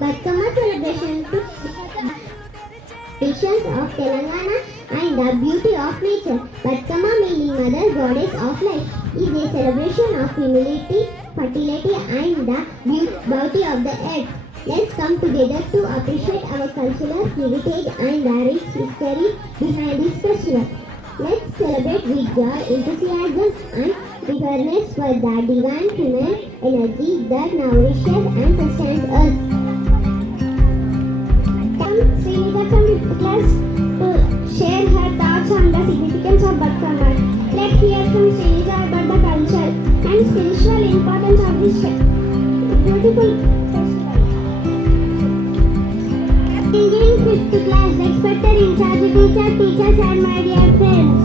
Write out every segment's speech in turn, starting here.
Batkama celebration to traditions of Telangana and the beauty of nature. Batkama, meaning Mother Goddess of Life, is a celebration of humility, fertility and the beauty of the earth. Let's come together to appreciate our cultural heritage and the rich history behind this festival. Let's celebrate with joy, enthusiasm and eagerness for the divine female energy that nourishes and sustains us. Srinita from the class to share her thoughts on the significance of Batkama. Let's hear from Srinita about the cultural and spiritual importance of this beautiful festival. Singing 5th class, expected in charge teachers and my dear friends.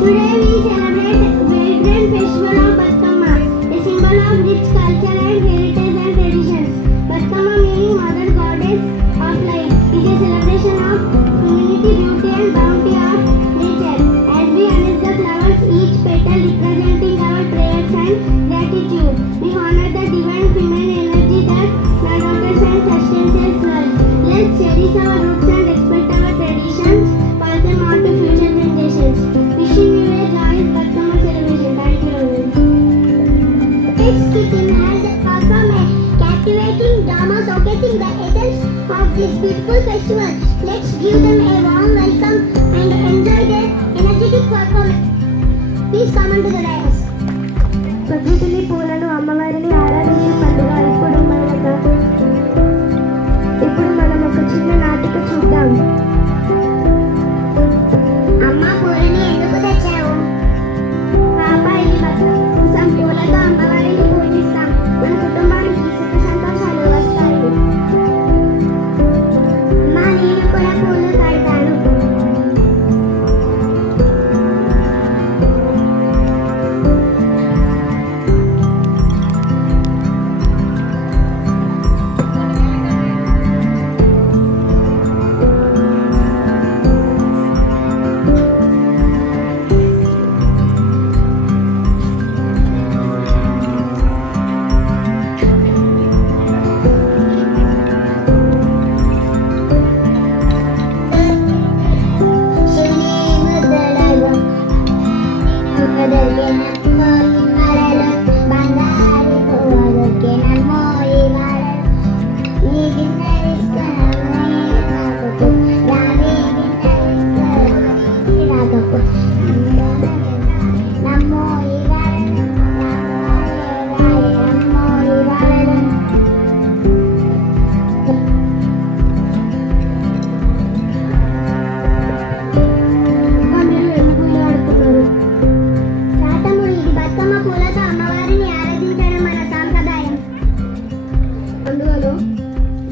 Today we celebrate the vibrant festival of Batkama, a symbol of rich culture and heritage and traditions. Batkama, meaning Mother Goddess of Life, is a celebration of humanity, beauty and bounty of nature. As we harness the flowers, each petal representing our prayers and gratitude, we honor the divine female energy that nourishes and sustains us. Let's cherish our roots and respect our traditions, pass them on to future generations. Wishing you a joyous Batkama celebration. Thank you. Let's keep in hand perform a captivating drama showcasing the essence of this beautiful festival. Let's give them a warm welcome and enjoy their energetic performance. Please come on to the dais. ప్రకృతిని పూలను అమ్మవారిని ఆరాధించే పండుగ ఇప్పుడు మనం ఒక చిన్న నాటిక చూద్దాం. అమ్మ పూలని ఎందుకు తెచ్చావు? పాప ఈ కోసం పూలతో అమ్మవారిని పూజిస్తాం. మన కుటుంబానికి సుఖ సంతోషాలు వస్తాయి. అమ్మ నేను కూడా పూలు కడతాను.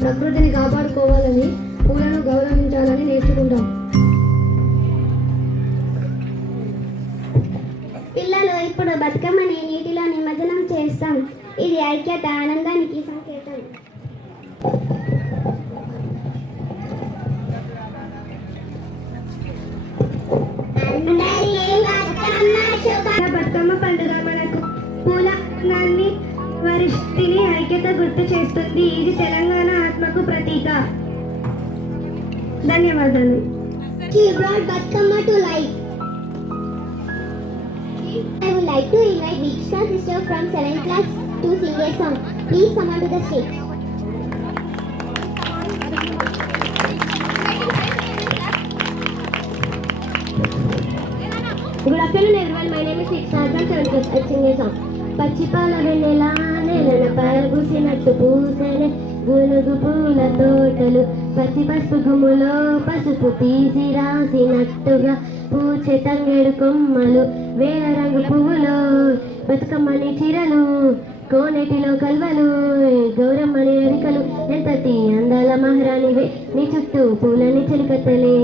ప్రకృతిని కాపాడుకోవాలని, పూలను గౌరవించాలని నేర్చుకుంటాం. పిల్లలు ఇప్పుడు బతుకమ్మని నీటిలో నిమజ్జనం చేస్తాం. ఇది ఐక్యత, ఆనందానికి సంకేతం. బతుకమ్మ పండుగ మనకు పూల వరిష్టిని ఐక్యత గుర్తు చేస్తుంది. ఇది తెలంగాణ ఆత్మకు ప్రతీక. ధన్యవాదాలు. She brought Batkama to life. I would like to invite Deekshita sister from 7th class to sing a song. Please come on to the stage. Good afternoon everyone. My name is Deekshita from 7th class. I sing a song. Pachipala వెన్నెల నెలన పరబూసినట్టు పూసెనే గునుగు పూల తోటలు, పచ్చి పసుపు గుమ్ములో పసుపు తీసి రాసినట్టుగా పూచె తంగేడు కొమ్మలు, వేల రంగు పువ్వులో బతుకమ్మని చీరలు, కోనేటిలో కల్వలు, గౌరమ్మని అరికలు, ఎంతటి అందాల మహారాణివే నీ చుట్టూ పూలని చిలుకతలే.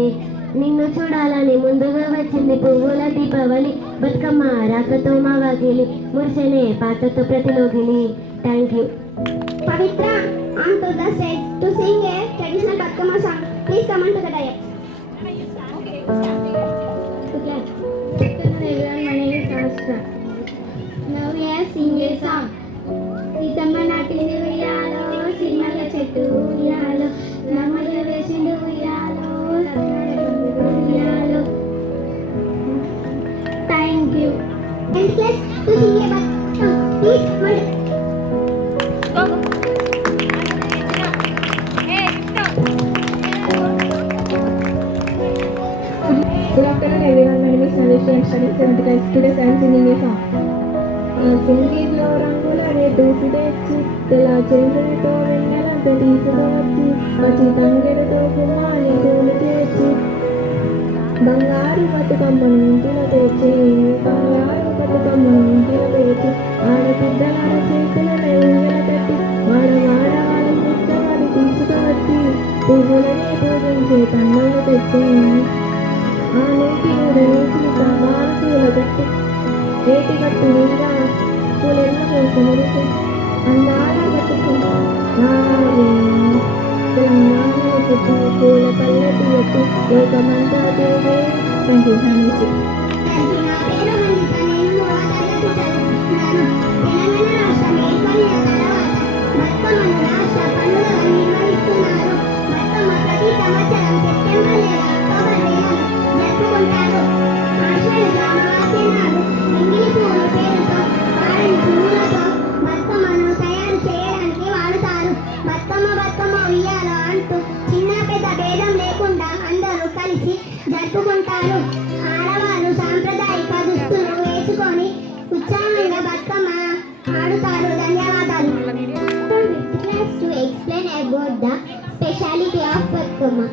నిన్ను చూడాలని ముందుగా వచ్చింది పువ్వుల దీపావళి, బతుకమ్మ రాకతో మా వాకిలి మురిసెనే పాటతో ప్రతిలోగిలి. Thank you. Pavitra on to the stage to sing a traditional Batkama song. Please come on to the dais. Now we are sing a song. Seethamma నాటింది ఉయ్యాలో సిరిమల్ల చెట్టు, am studying 7th class. Today I am singing a song. సింగిలో రంగుల రేసి తెచ్చి తెల్ల చెంగులతో వెన్నెలంత తీసుకువచ్చి పచ్చి తంగెలతో కుమారి పూలు చేర్చి బంగారు బతుకమ్మను ఇంటిలో తెచ్చి బంగారు బతుకమ్మను ఇంటిలో తెచ్చి ఆడపిద్దల చేతులలో ఊయల పెట్టి వాడవాడవాళ్ళ ముచ్చవాడి తీసుకువచ్చి పువ్వులని పూజించి పండుగ తెచ్చి ఆ నీటి నుంచి మారు పూల పెట్టి ఏటి కట్టు మీద పూలెన్న కోసముడికి అందాల బతుకున్నా తెలంగాణ పుట్టి పూల పల్లెటి ఎత్తి ఏకమంతా తిరిగే థ్యాంక్ యూ హ్యామీ జరుపుకుంటారు. ఆడవారు సాంప్రదాయిక దుస్తులు వేసుకొని ఉత్సాహంగా బతుకమ్మ ఆడుతారు. ధన్యవాదాలు. To explain about the speciality of Batkama,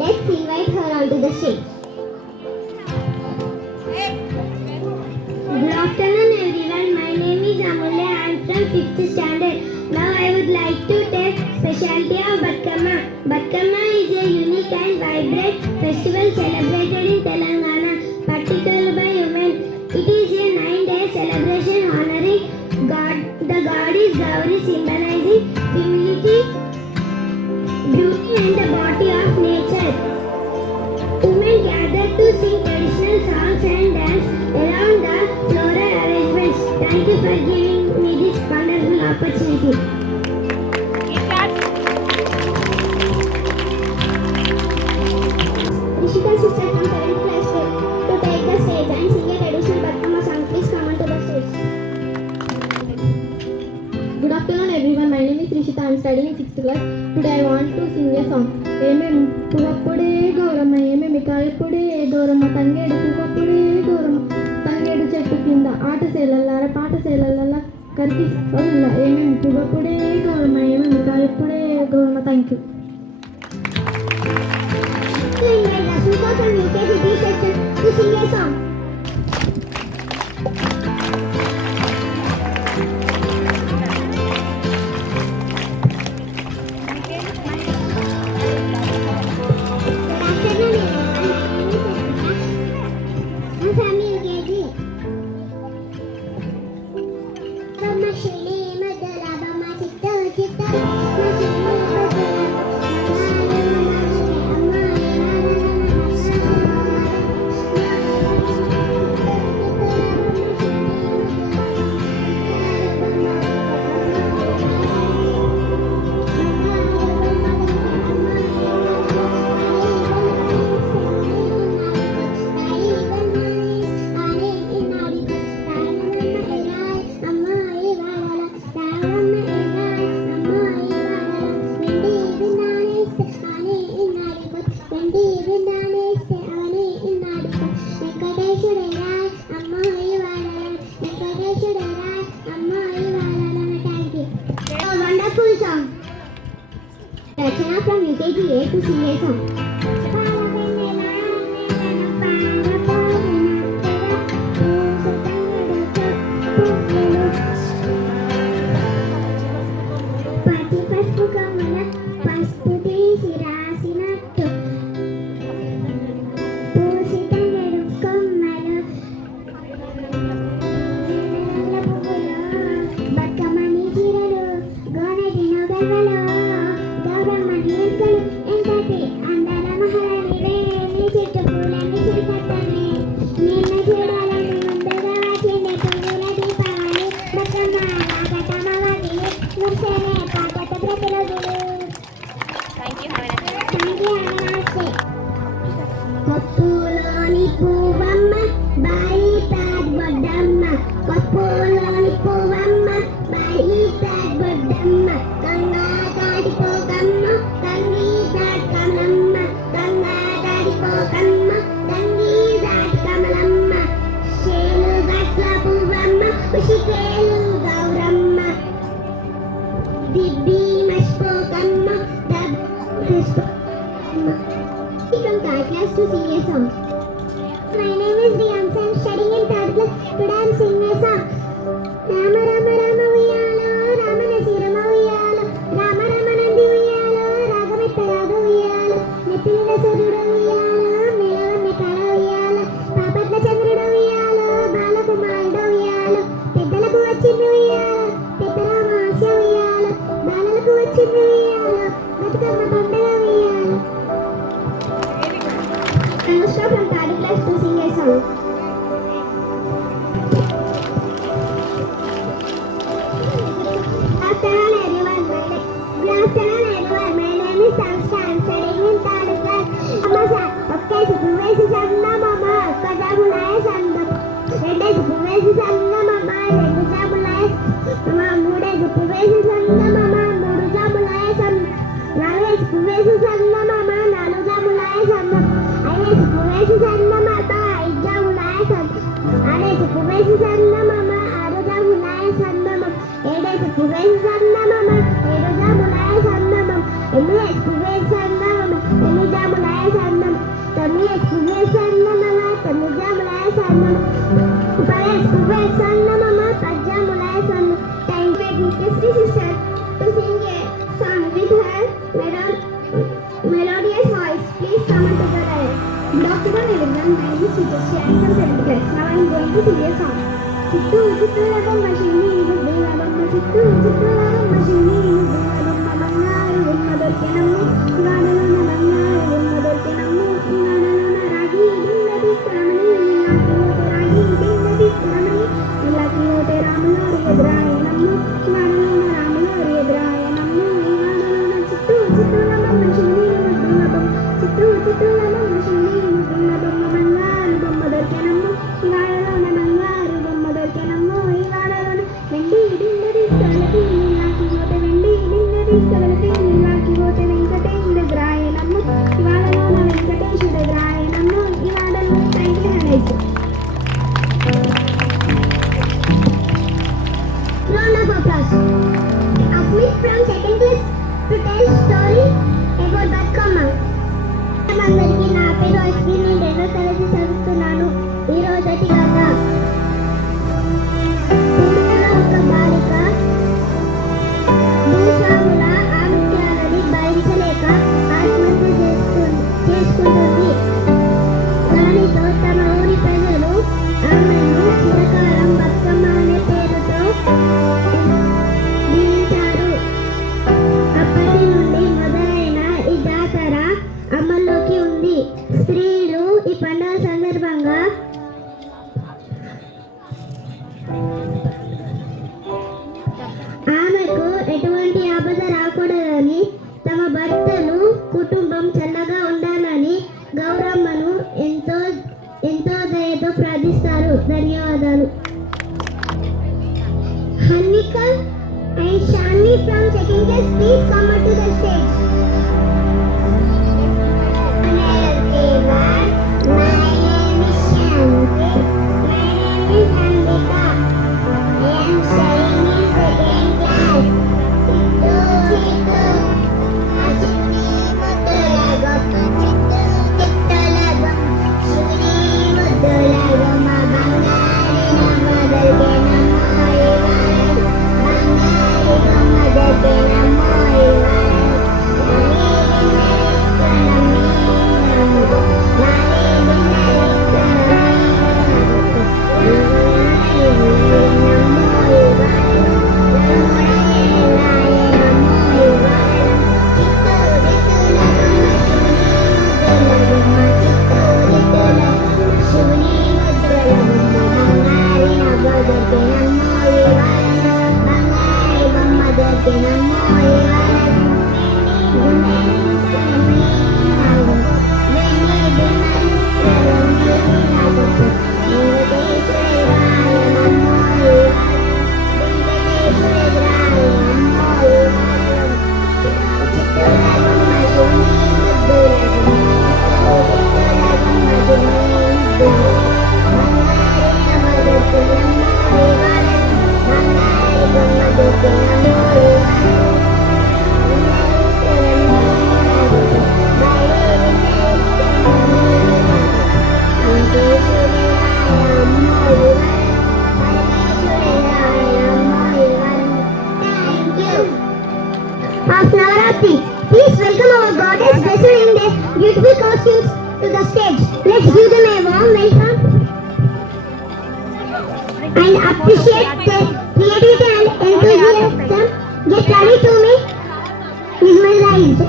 let's invite her onto the stage. Good afternoon everyone. My name is Amulya. I am from 5th standard. Now I would like to tell speciality of Batkama. Batkama is a unique and vibrant festival celebrated in Telangana, particularly by women. It is a 9-day celebration honoring God, the goddess Gauri, symbolizing humility, beauty and the beauty of nature. Women gather to sing traditional songs and dance around the floral arrangements. Thank you for giving me this wonderful opportunity. Rishika sister from 7th class to take the stage and sing a traditional Batkama song. Please come onto the stage. Good afternoon everyone. My name is Rishita. I am studying in 6th class. Today I want to sing a song. ఏమేమి పువ్వప్పుడే గౌరమ్మ ఏమేమి కాయప్పుడే గౌరమ్మ తంగేడు పువ్వప్పుడే గౌరమ్మ తంగేడు చెట్టు కింద ఆటసేలల్లార పాటసేలల్ల కరికి ఏమేమి పువ్వప్పుడే గౌరమ్మ ఏమేమి కాయప్పుడే Gowramma. Thank you. Rashmika from UKG B section to sing a song. Rachana from UKG A to sing a song. Pati paspu kamala paspu tisi rasinattu పూసి తంగెడు కొమ్మలు బతుకమ్మని చీరలు గోనెదిను గవ్వలు గౌరమ్మని ఎలుకలు ఎంతటి అందాల మహారాణివే నీ చెట్టు పూలని చిరుకట్టని నిన్న చూడాలని ముందుగా వచ్చింది పువ్వుల దీపావళి బతుకమ్మ రాగటమవతి మురిసేనే పాటత ప్రతిరోజులు. Thank you. పప్పులోని పువ్వమ్మ బాయి ప్యాడ్ బొడ్డమ్మ పప్పులోని పువ్వమ్మ బాయి ప్యాడ్ బొడ్డమ్మ గంగా దాడిపోకమ్మ గంగి దాటి కమలమ్మ గంగా దాడిపోకమ్మ గంగి దాటి కమలమ్మ నీ మర్చిపోకమ్మ from third class to sing a song. My name is Riyansh. I am studying in third class. Today I am singing a song. Rama Rama Rama Uyalo, Rama Nasirama Uyalo, Rama Rama Nandi Uyalo, Ragametta Raga Uyalo, Neppilina Surudu Uyalo, Nilavanni Kala Uyalo, Papatla Chandrudu Uyalo, Balakumarudu Uyalo, Peddalaku Vachindi Uyalo, Pettarama Asya Uyalo, Balaలకు Vachindi Uyalo, Batukama Pandaga Uyalo. Anushka from third class to sing a song. Good afternoon everyone. My name is Anushka. I am studying in third class. Mama, okay, supervise sanga mama. Kajamulaya sanga. Redde supervise sanga mama. Redde jamulaya. Mama, moode supervise sanga mama. Moodu jamulaya sanga. Nalu supervise sanga mama. Nalu jamulaya sanga. Supervise sanga mama, ijamulaya sanga. Ade supervise sanga mama, adu jamulaya sanga mama. Ede supervise sanga mama, edu jamulaya sanga mama. Emi supervise sanga mama, emi jamulaya sanga mama. Tami supervise sanga mama, tami jamulaya sanga mama. Pare supervise sanga mama, pajamulaya sanga. Thank you, Christy sister, to sing a song with her melodious voice. Please come on to the right. Good afternoon everyone, my name is Sujashri. I am from 7th class. Now I am going to sing a song. Chittu chittuladamma shini nubbuladamma chittu chittuladamma shini nubbuladamma bangaru umma dorkenammu ivaadalona bangaru umma dorkenammu ivaadalona ragi dinnadi saramani illakiyote ragi dinnadi saramani illakiyote ramulori edrayanammu ivaadalona ramulori edrayanammu ivaadalona chittu chittuladamma shini nubbuladamma chittu chittuladamma shini nubbuladamma bangaru బొమ్మ దొరికెనమ్ము ఇవాడలోన బంగారు బొమ్మ దొరికెనమ్ము ఇవాడలోన వెండి డిన్నది సలతి నీలాకిపోతే వెండి డిన్నది సలతి నీలాకిపోతే వెంకటేశుడు గ్రాయనమ్ము ఇవాడలోన వెంకటేశుడు గ్రాయనమ్ము ఇవాడలోన థ్యాంక్ యూ అనేసి Round of applause. Asmit from second class to tell story about Batkama. అందరికీ నా పేరు అశ్విని. నేను 2వ తరగతి చదువుతున్నాను. ఈ రోజటి కథ. పూర్తిగా ఒక బాలిక భూస్వాముల ఆముత్యాలని భరించలేక ఆత్మహత్య చేసుకుంటుంది. దానితో తమ ఊరి ప్రజలు ఆమెను చిరకాలం బతుకమ్మ అనే పేరుతో దీవించారు. అప్పటి నుండి మొదలైన ఈ జాతర అమల్లోకి ఉంది. స్త్రీలు ఈ పండుగ సందర్భంగా ఆమెకు ఎటువంటి ఆపద రాకూడదని, తమ భర్తలు కుటుంబం చల్లగా ఉండాలని గౌరమ్మను ఎంతో దయతో ప్రార్థిస్తారు. ధన్యవాదాలు. హన్విక అండ్ Shanvi from second class, please come to the stage. My name is Shanti. My name is Handika. I am studying in second class. Chittu chittu ashini muddulagam, chittu chittalagam, shuni muddulagam, bangari namma dalkenamma ivaadu, bangari namma dalkenamma ivaadu. of Navaratri. Please welcome our goddess dressed in their beautiful costumes to the stage. Let's give them a warm welcome and appreciate their creativity and enthusiasm. Get ready to be mesmerized.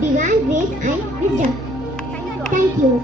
divine grace and wisdom. Thank you.